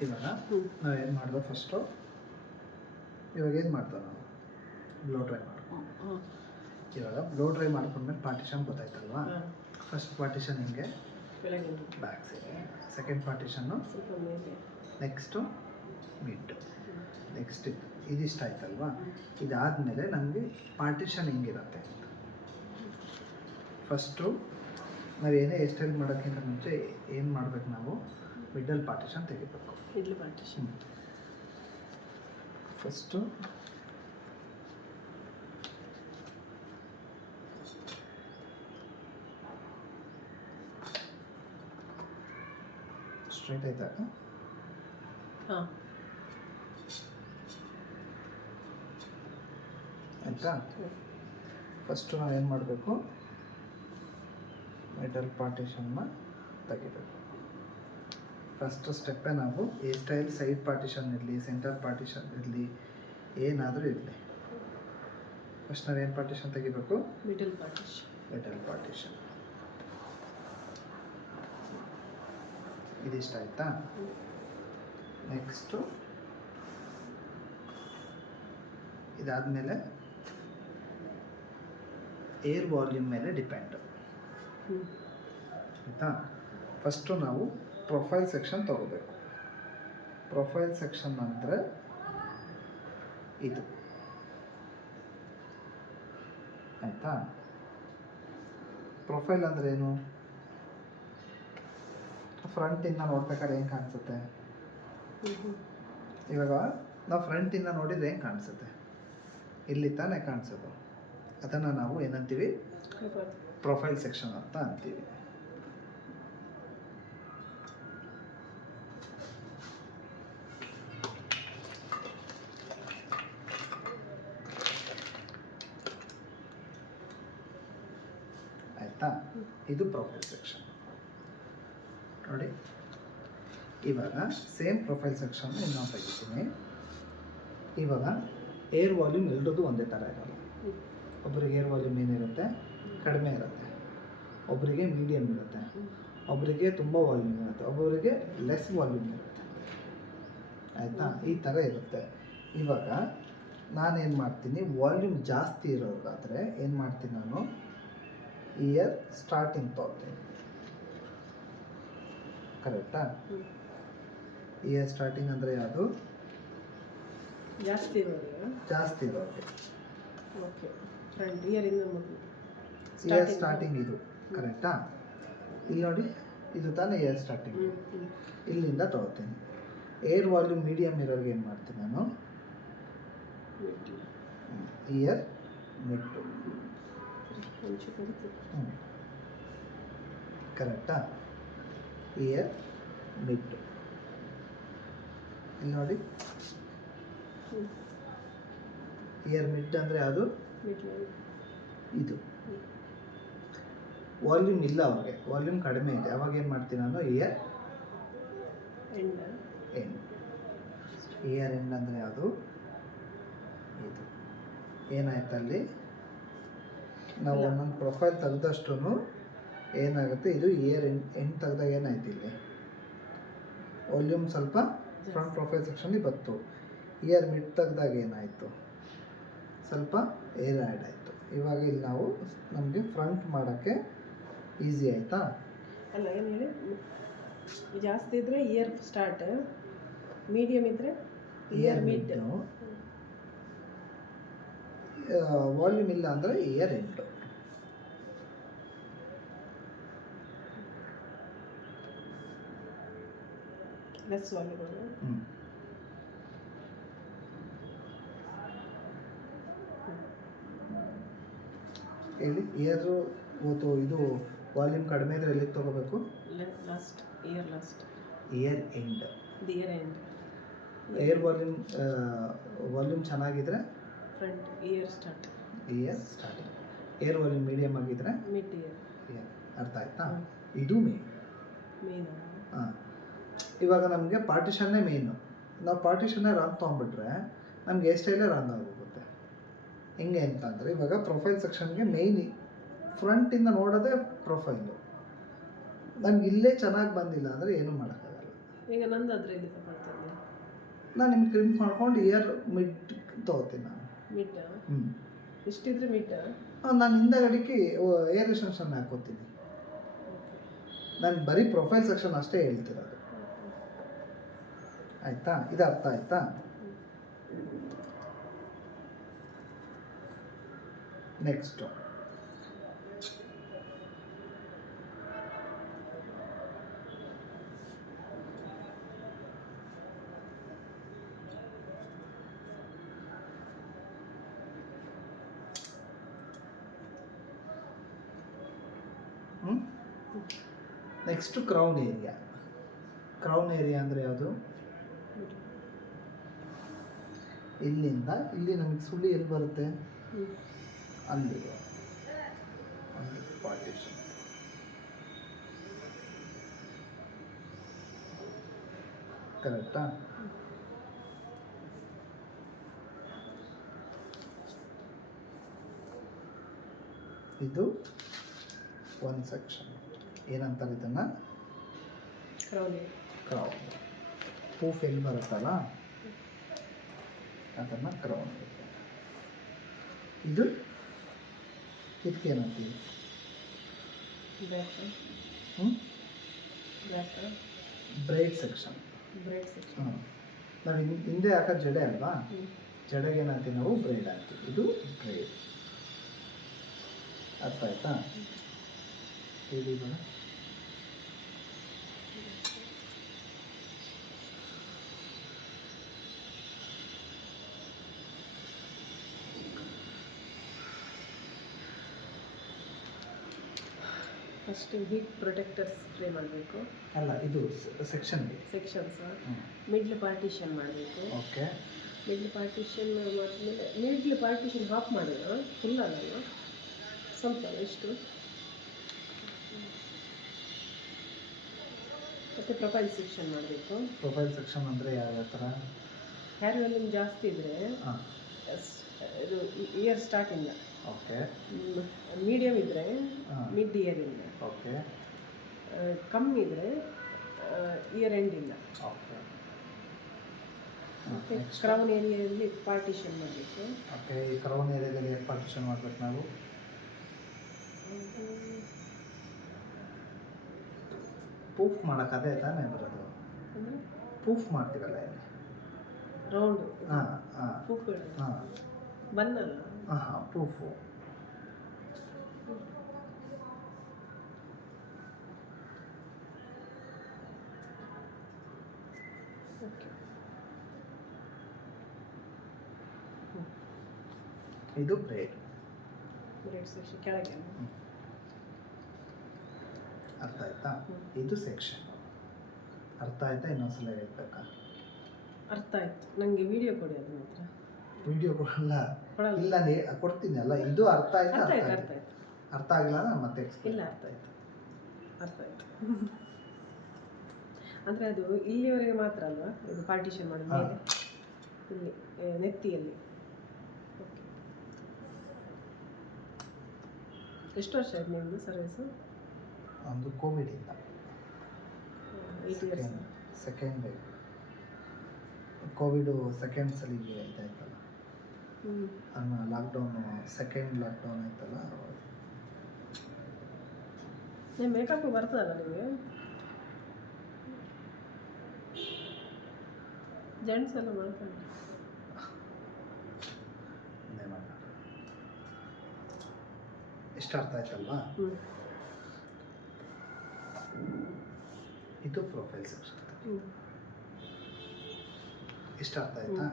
ಇವಾಗ ನಾವೇನು ಮಾಡೋದು ಫಸ್ಟು ಇವಾಗ ಏನು ಮಾಡ್ತೀವಿ ನಾವು ಬ್ಲೋ ಡ್ರೈ ಮಾಡ್ಕೊ ಇವಾಗ ಬ್ಲೋ ಡ್ರೈ ಮಾಡ್ಕೊಂಡ್ಮೇಲೆ ಪಾರ್ಟಿಷನ್ ಗೊತ್ತಾಯ್ತಲ್ವಾ ಫಸ್ಟ್ ಪಾರ್ಟಿಷನ್ ಹಿಂಗೆ back side second partition next mid next ಇದಿಷ್ಟ ಆಯ್ತಲ್ವಾ ಇದಾದಮೇಲೆ ನಮಗೆ ಪಾರ್ಟಿಷನ್ ಹಿಂಗಿರುತ್ತೆ ಫಸ್ಟು ನಾವೇನೇ ಎಕ್ಸ್ಟೆಂಡ್ ಮಾಡೋಕ್ಕಿಂತ ಮುಂಚೆ ಏನು ಮಾಡ್ಬೇಕು ನಾವು ಮಿಡಲ್ ಪಾರ್ಟಿಷನ್ ತೆಗಿಬೇಕು ಮಿಡ್ಲ್ ಪಾರ್ಟಿಷನ್ ಫಸ್ಟು ಸ್ಟ್ರೈಟ್ ಆಯ್ತಾ ಹಾಂ ಆಯಿತಾ ಫಸ್ಟು ನಾವೇನು ಮಾಡಬೇಕು ಮಿಡಲ್ ಪಾರ್ಟಿಷನ್ನ ತೆಗಿಬೇಕು ಫಸ್ಟ್ ಸ್ಟೆಪ್ಪೇ ನಾವು ಏ ಸ್ಟೈಲ್ ಸೈಡ್ ಪಾರ್ಟಿಷನ್ ಇರಲಿ ಸೆಂಟರ್ ಪಾರ್ಟಿಷನ್ ಇರಲಿ ಏನಾದರೂ ಇರಲಿ ಫಸ್ಟ್ ನಾವೇನು ಪಾರ್ಟಿಷನ್ ತೆಗಿಬೇಕು ಮಿಡಲ್ ಪಾರ್ಟಿಷನ್ ಇದಿಷ್ಟ ಆಯಿತಾ ನೆಕ್ಸ್ಟು ಇದಾದಮೇಲೆ ಏರ್ ವಾಲ್ಯೂಮ್ ಮೇಲೆ ಡಿಪೆಂಡ್ ಆಯಿತಾ ಫಸ್ಟು ನಾವು ಪ್ರೊಫೈಲ್ ಸೆಕ್ಷನ್ ತಗೋಬೇಕು ಪ್ರೊಫೈಲ್ ಸೆಕ್ಷನ್ ಅಂದರೆ ಇದು ಆಯಿತಾ ಪ್ರೊಫೈಲ್ ಅಂದರೆ ಏನು ಫ್ರಂಟಿಂದ ನೋಡ್ಬೇಕಾದ್ರೆ ಹೆಂಗೆ ಕಾಣಿಸುತ್ತೆ ಇವಾಗ ನಾವು ಫ್ರಂಟಿಂದ ನೋಡಿದ್ರೆ ಹೆಂಗೆ ಕಾಣಿಸುತ್ತೆ ಇಲ್ಲಿ ತಾನೇ ಕಾಣಿಸೋದು ಅದನ್ನು ನಾವು ಏನಂತೀವಿ ಪ್ರೊಫೈಲ್ ಸೆಕ್ಷನ್ ಅಂತ ಅಂತೀವಿ ಆಯಿತಾ ಇದು ಪ್ರೊಫೈಲ್ ಸೆಕ್ಷನ್ ನೋಡಿ ಇವಾಗ ಸೇಮ್ ಪ್ರೊಫೈಲ್ ಸೆಕ್ಷನ್ ಇನ್ನೊಂದು ತೆಗಿತೀನಿ ಇವಾಗ ಏರ್ ವಾಲ್ಯೂಮ್ ಎಲ್ರದ್ದು ಒಂದೇ ಥರ ಇರಲ್ಲ ಒಬ್ಬರಿಗೆ ಏರ್ ವಾಲ್ಯೂಮ್ ಏನಿರುತ್ತೆ ಕಡಿಮೆ ಇರುತ್ತೆ ಒಬ್ಬರಿಗೆ ಮೀಡಿಯಮ್ ಇರುತ್ತೆ ಒಬ್ಬರಿಗೆ ತುಂಬ ವಾಲ್ಯೂಮ್ ಇರುತ್ತೆ ಒಬ್ಬರಿಗೆ ಲೆಸ್ ವಾಲ್ಯೂಮ್ ಇರುತ್ತೆ ಆಯಿತಾ ಈ ಥರ ಇರುತ್ತೆ ಇವಾಗ ನಾನೇನು ಮಾಡ್ತೀನಿ ವಾಲ್ಯೂಮ್ ಜಾಸ್ತಿ ಇರೋದಾದರೆ ಏನು ಮಾಡ್ತೀನಿ ನಾನು ಇಯರ್ ಸ್ಟಾರ್ಟಿಂಗ್ ತೊಗೊಳ್ತೀನಿ ಕರೆಕ್ಟಾ ಇಯರ್ ಸ್ಟಾರ್ಟಿಂಗ್ ಅಂದರೆ ಯಾವುದು ಜಾಸ್ತಿ ಇರೋದು ಓಕೆ ಫ್ರಂಟ್ ಇಯರಿಂದ ಇಯರ್ ಸ್ಟಾರ್ಟಿಂಗ್ ಇದು ಕರೆಕ್ಟಾ ಇಲ್ಲಿ ನೋಡಿ ಇದು ತಾನೇ ಇಯರ್ ಸ್ಟಾರ್ಟಿಂಗ್ ಇಲ್ಲಿಂದ ತೊಗೋತೀನಿ ಏರ್ ವಾಲ್ಯೂಮ್ ಮೀಡಿಯಮ್ ಇರೋರಿಗೆ ಏನು ಮಾಡ್ತೀನಿ ನಾನು ಇಯರ್ ಮಿಡ್ ಕರೆಕ್ಟಾ ಇಯರ್ ಮಿಡ್ ಇಲ್ಲಿ ನೋಡಿ ಇಯರ್ ಮಿಡ್ ಅಂದರೆ ಅದು ಇದು ವಾಲ್ಯೂಮ್ ಇಲ್ಲ ಅವ್ರಿಗೆ ವಾಲ್ಯೂಮ್ ಕಡಿಮೆ ಇದೆ ಅವಾಗ ಏನು ಮಾಡ್ತೀನಿ ನಾನು ಇಯರ್ ಎಂಡ್ ಇಯರ್ ಎಂಡ್ ಅಂದರೆ ಅದು ಇದು ಏನಾಯ್ತಲ್ಲಿ ನಾವು ಒಂದೊಂದು ಪ್ರೊಫೈಲ್ ತೆಗೆದಷ್ಟು ಏನಾಗುತ್ತೆ ಇದು ಇಯರ್ ಎಂಡ್ ತೆಗೆದಾಗ ಏನಾಯ್ತು ಇಲ್ಲಿ ವಾಲ್ಯೂಮ್ ಸ್ವಲ್ಪ ಫ್ರಂಟ್ ಪ್ರೊಫೈಲ್ ಸೆಕ್ಷನ್ಗೆ ಬಂತು ಇಯರ್ ಮಿಡ್ ತೆಗೆದಾಗ ಏನಾಯಿತು ಸ್ವಲ್ಪ ಏರ್ ಆ್ಯಡ್ ಆಯಿತು ಇವಾಗ ಇಲ್ಲಿ ನಾವು ನಮಗೆ ಫ್ರಂಟ್ ಮಾಡೋಕ್ಕೆ ಈಸಿ ಆಯಿತಾ ಅಲ್ಲ ಏನು ಹೇಳಿ ಜಾಸ್ತಿ ಇದ್ದರೆ ಇಯರ್ ಸ್ಟಾರ್ಟ್ ಮೀಡಿಯಮ್ ಇದ್ದರೆ ಇಯರ್ ಮಿಡ್ ವಾಲ್ಯೂಮ್ ಇಲ್ಲ ಅಂದರೆ ಇಯರ್ ಎಂಟು ಲೆಸ್ ವಾಲ್ಯೂಮ್ ಹೇಳಿ ಇಯರ್ ಓತು ಇದು ವಾಲ್ಯೂಮ್ ಕಡಿಮೆ ಇದ್ರೆ ಎಲ್ಲಿಗೆ ತೊಗೋಬೇಕು last ear end ear volume ಚೆನ್ನಾಗಿದ್ರೆ front ear starting ear volume medium ಆಗಿದ್ರೆ ಮಿಡ್ ಇಯರ್ ಅರ್ಥ ಆಯ್ತಾ ಇದು ಮೇನ್ ಹಾಂ ಇವಾಗ ನಮಗೆ ಪಾರ್ಟಿಷನ್ನೇ ಮೇಯ್ನು ನಾವು ಪಾರ್ಟಿಷನ್ನೇ ರಾಂಗ್ ತೊಗೊಂಡ್ಬಿಟ್ರೆ ನಮ್ಗೆ ಹೇರ್ ಸ್ಟೈಲೇ ರಾಂಗ್ ಆಗೋಗುತ್ತೆ ಹೆಂಗೆ ಅಂತಂದರೆ ಇವಾಗ ಪ್ರೊಫೈಲ್ ಸೆಕ್ಷನ್ಗೆ ಮೇಯ್ನ್ ಫ್ರಂಟಿಂದ ನೋಡೋದೇ ಪ್ರೊಫೈಲು ನಮ್ಗೆ ಇಲ್ಲೇ ಚೆನ್ನಾಗಿ ಬಂದಿಲ್ಲ ಅಂದರೆ ಏನೂ ಮಾಡೋಕ್ಕಾಗಲ್ಲ ಈಗ ನಂದು ಅದರಲ್ಲಿ ತಗೊಳ್ತೀನಿ ನಾನು ನಿಮ್ಗೆ ಕ್ರಿಮ್ ಮಾಡ್ಕೊಂಡು ಇಯರ್ ಮಿಡ್ ತೊಗೋತೀನಿ ನಾನು. ಮಿಡ್ಡ ಹ್ಞೂ ಇಷ್ಟಿದ್ರೆ ಮಿಡ್ಡ. ನಾನು ಹಿಂದಗಡೆಗೆ ಏರ್ ಎಕ್ಸ್ಟೆನ್ಷನ್ ಹಾಕೋತೀನಿ. ನಾನು ಬರೀ ಪ್ರೊಫೈಲ್ ಸೆಕ್ಷನ್ ಅಷ್ಟೇ ಹೇಳ್ತಿರೋದು. ಆಯಿತಾ? ಇದು ಅರ್ಥ ಆಯ್ತಾ? Next next crown area. Crown area ಅಂದರೆ ಯಾವುದು? ಇಲ್ಲಿಂದ ಇಲ್ಲಿ ನಮಗೆ ಸುಳಿ ಎಲ್ಲಿ ಬರುತ್ತೆ? ಅಲ್ಲಿ ಪಾರ್ಟಿಷನ್. ಕರೆಕ್ಟಾ? ಇದು ಒಂದು ಸೆಕ್ಷನ್. ಏನಂತಾರೆ ಇದನ್ನು? ಕ್ರೌನ್. ಪೂಫ್ ಎಲ್ಲಿ ಬರುತ್ತಲ್ಲ ಅದನ್ನು ಕ್ರೌನ್. ಇದು ಇದಕ್ಕೇನಂತೀವಿ? Bride section. ಹಾಂ, ನಾವು ಹಿಂದೆ ಹಾಕೋದು ಜಡೆ ಅಲ್ವಾ? ಜಡೆಗೆ ಏನಂತೀವಿ ನಾವು? ಬ್ರೈಡ್ ಹಾಕ್ತೀವಿ. ಇದು ಬ್ರೈಡ್. ಅರ್ಥ ಆಯ್ತಾ? ಹೇಳಿ ಬೇಡ. ಫಸ್ಟ್ ಹೀಟ್ ಪ್ರೊಟೆಕ್ಟರ್ ಸ್ಪ್ರೇ ಮಾಡಬೇಕು. ಅಲ್ಲ, ಇದು ಸೆಕ್ಷನ್ಗೆ ಸೆಕ್ಷನ್ಸ್. ಮಿಡ್ಲ್ ಪಾರ್ಟಿಷನ್ ಮಾಡಬೇಕು. ಓಕೆ. ಮಿಡ್ಲ್ ಪಾರ್ಟಿಷನ್ ಮಾಡಿದ್ಮೇಲೆ ಮಿಡ್ಲ್ ಪಾರ್ಟಿಷನ್ ಹಾಫ್ ಮಾಡಿದ್ರು, ಫುಲ್ ಆಗಲ್ಲ, ಸ್ವಲ್ಪ ಎಷ್ಟು. ಮತ್ತು ಪ್ರೊಫೈಲ್ ಸೆಕ್ಷನ್ ಮಾಡಬೇಕು. ಪ್ರೊಫೈಲ್ ಸೆಕ್ಷನ್ ಅಂದರೆ ಯಾವ ಥರ? ಹೇರ್ ವಾಲ್ಯೂಮ್ ಜಾಸ್ತಿ ಇದ್ದರೆ ಇದು ಇಯರ್ ಸ್ಟಾರ್ಟಿಂದ. ಓಕೆ. ಮೀಡಿಯಮ್ ಇದ್ದರೆ ಮಿಡ್ ಇಯರಿಂದ. ಓಕೆ. ಕಮ್ಮಿ ಇದ್ದರೆ ಇಯರ್ ಎಂಡಿಂದ. ಓಕೆ. ಮತ್ತು ಕ್ರೌನ್ ಏರಿಯಾದಲ್ಲಿ ಪಾರ್ಟಿಷನ್ ಮಾಡಬೇಕು. ಓಕೆ. ಈ ಕ್ರೌನ್ ಏರಿಯಾದಲ್ಲಿ ಹೇಗೆ ಪಾರ್ಟಿಷನ್ ಮಾಡಬೇಕು ನಾವು? ಪೂಫ್ ಮಾಡೋಕೆ ಅದೇ ತಾನೇ ಬರೋದು? ಅಂದರೆ ಪೂಫ್ ಮಾಡ್ತೀವಲ್ಲ ಇಲ್ಲಿ ರೌಂಡು. ಹಾಂ ಹಾಂ ಪೂಫ್ ಹಾಂ ಬನ್ನಲ್ಲ. ಹಾಂ ಹಾಂ ಪೂಫು. ಓಕೆ. ಇದು ಬ್ರೈಡ್. ಬ್ರೈಡ್ ಸೆಕ್ಷನ್ ಕೆಳಗೆ. ಅರ್ಥ ಆಯ್ತಾ? ಇದು ಸೆಕ್ಷನ್. ಅರ್ಥ ಆಯ್ತಾ? ಇನ್ನೊಂದ್ಸಲ ಹೇಳ್ಬೇಕಾ? ಅರ್ಥ ಆಯ್ತು. ನನಗೆ ವಿಡಿಯೋ ಕೊಡಿ ಅದನ್ನ ಹತ್ರ. ವಿಡಿಯೋ ಕೊಡಲ್ಲ. ಇಲ್ಲ, ಕೊಡ್ತೀನಿ ಅಲ್ಲ. ಇದು ಅರ್ಥ ಆಯ್ತಾ? ಅರ್ಥ ಆಯ್ತು. ಅರ್ಥ ಆಯ್ತು. ಅರ್ಥ ಆಗಿಲ್ಲ ನಾನು ಮತ್ತೆ ಇಲ್ಲ, ಅರ್ಥ ಆಯ್ತು. ಅರ್ಥ ಆಯ್ತು. ಅಂದರೆ ಅದು ಇಲ್ಲಿವರೆಗೆ ಮಾತ್ರ ಅಲ್ವಾ ಇದು ಪಾರ್ಟಿಷನ್ ಮಾಡಿದ ಮೇಲೆ? ಇಲ್ಲಿ ನೆತ್ತಿಯಲ್ಲಿ. ಓಕೆ. ಎಷ್ಟು ವರ್ಷ ಆಯ್ತು ನಿಮ್ಮದು ಸರ್ವಿಸು? ಒಂದು ಕೋವಿಡಿಂದ 8 years. Second wave covid second ಸಲಿಗೆ ಇದಾಯ್ತಲ್ಲ, ಲಾಕ್ಡೌನು, ಸೆಕೆಂಡ್ ಲಾಕ್ಡೌನ್ ಆಯ್ತಲ್ಲ. ನೀವು ಮೇಕಪ್ ಬರ್ತದಲ್ಲ ನಿಮಗೆ? ಜೆಂಟ್ಸ್ ಎಲ್ಲ ಮಾಡ್ತಾರೆ. ಎಷ್ಟು ಅರ್ಥ ಆಯ್ತಲ್ವಾ? ಇದು ಪ್ರೊಫೈಲ್ ಸೆಕ್ಷನ್. ಇಷ್ಟ ಅರ್ಥ ಆಯ್ತಾ?